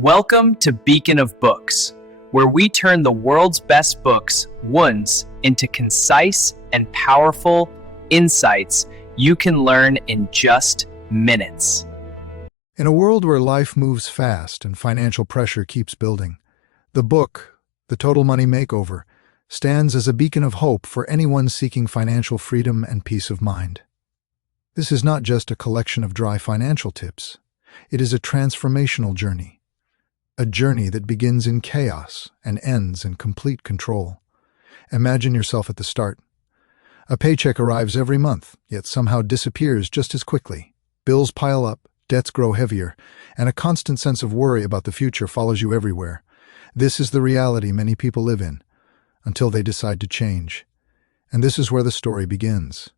Welcome to Beacon of Books, where we turn the world's best books once into concise and powerful insights you can learn in just minutes. In a world where life moves fast and financial pressure keeps building, the book, The Total Money Makeover, stands as a beacon of hope for anyone seeking financial freedom and peace of mind. This is not just a collection of dry financial tips. It is a transformational journey. A journey that begins in chaos and ends in complete control. Imagine yourself at the start. A paycheck arrives every month, yet somehow disappears just as quickly. Bills pile up, debts grow heavier, and a constant sense of worry about the future follows you everywhere. This is the reality many people live in, until they decide to change. And this is where the story begins.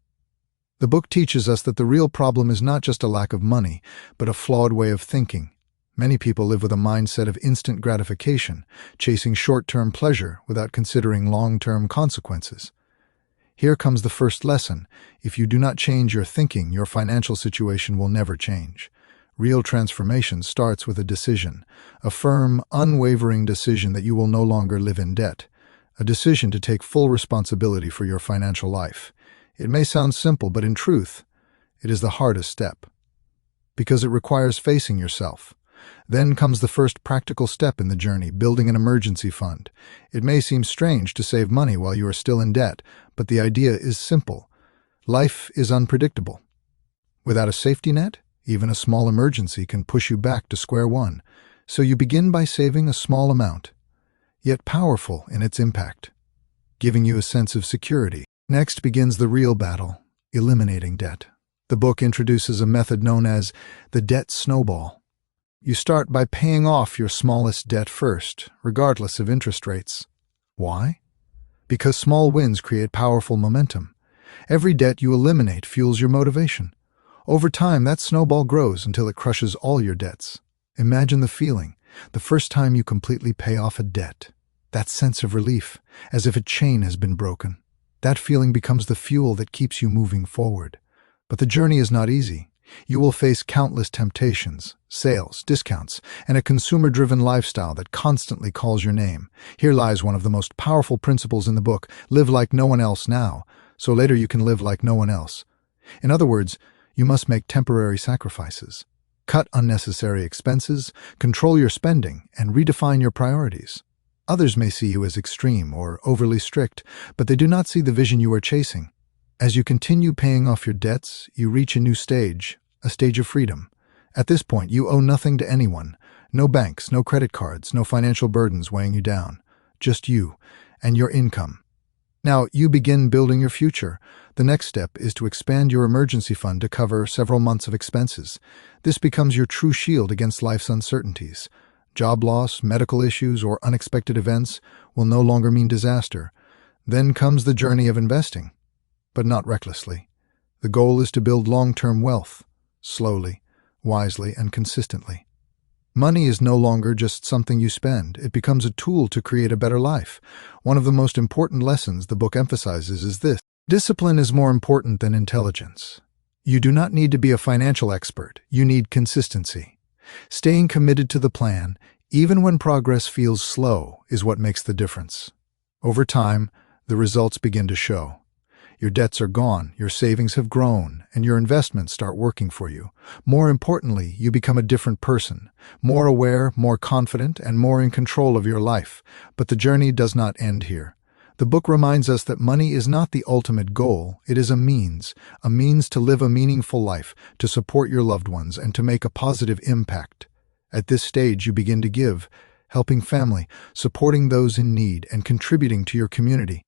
The book teaches us that the real problem is not just a lack of money, but a flawed way of thinking. Many people live with a mindset of instant gratification, chasing short-term pleasure without considering long-term consequences. Here comes the first lesson. If you do not change your thinking, your financial situation will never change. Real transformation starts with a decision, a firm, unwavering decision that you will no longer live in debt, a decision to take full responsibility for your financial life. It may sound simple, but in truth, it is the hardest step, because it requires facing yourself. Then comes the first practical step in the journey, building an emergency fund. It may seem strange to save money while you are still in debt, but the idea is simple. Life is unpredictable. Without a safety net, even a small emergency can push you back to square one. So you begin by saving a small amount, yet powerful in its impact, giving you a sense of security. Next begins the real battle, eliminating debt. The book introduces a method known as the debt snowball. You start by paying off your smallest debt first, regardless of interest rates. Why? Because small wins create powerful momentum. Every debt you eliminate fuels your motivation. Over time, that snowball grows until it crushes all your debts. Imagine the feeling, the first time you completely pay off a debt. That sense of relief, as if a chain has been broken. That feeling becomes the fuel that keeps you moving forward. But the journey is not easy. You will face countless temptations, sales, discounts, and a consumer-driven lifestyle that constantly calls your name. Here lies one of the most powerful principles in the book: live like no one else now, so later you can live like no one else. In other words, you must make temporary sacrifices. Cut unnecessary expenses, control your spending, and redefine your priorities. Others may see you as extreme or overly strict, but they do not see the vision you are chasing. As you continue paying off your debts, you reach a new stage, a stage of freedom. At this point, you owe nothing to anyone. No banks, no credit cards, no financial burdens weighing you down. Just you and your income. Now, you begin building your future. The next step is to expand your emergency fund to cover several months of expenses. This becomes your true shield against life's uncertainties. Job loss, medical issues, or unexpected events will no longer mean disaster. Then comes the journey of investing, but not recklessly. The goal is to build long-term wealth, slowly, wisely, and consistently. Money is no longer just something you spend. It becomes a tool to create a better life. One of the most important lessons the book emphasizes is this: discipline is more important than intelligence. You do not need to be a financial expert. You need consistency. Staying committed to the plan, even when progress feels slow, is what makes the difference. Over time, the results begin to show. Your debts are gone, your savings have grown, and your investments start working for you. More importantly, you become a different person, more aware, more confident, and more in control of your life. But the journey does not end here. The book reminds us that money is not the ultimate goal. It is a means to live a meaningful life, to support your loved ones, and to make a positive impact. At this stage, you begin to give, helping family, supporting those in need, and contributing to your community.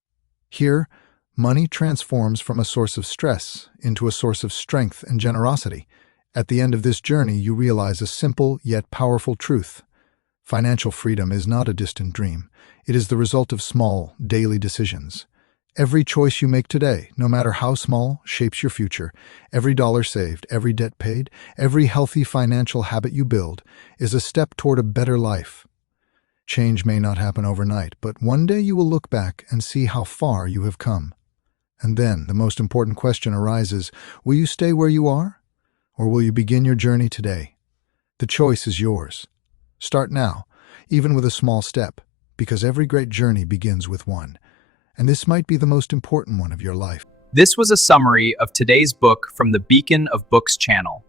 Here, money transforms from a source of stress into a source of strength and generosity. At the end of this journey, you realize a simple yet powerful truth. Financial freedom is not a distant dream. It is the result of small, daily decisions. Every choice you make today, no matter how small, shapes your future. Every dollar saved, every debt paid, every healthy financial habit you build is a step toward a better life. Change may not happen overnight, but one day you will look back and see how far you have come. And then the most important question arises: will you stay where you are, or will you begin your journey today? The choice is yours. Start now, even with a small step, because every great journey begins with one. And this might be the most important one of your life. This was a summary of today's book from the Beacon of Books channel.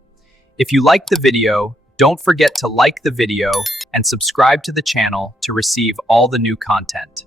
If you liked the video, don't forget to like the video and subscribe to the channel to receive all the new content.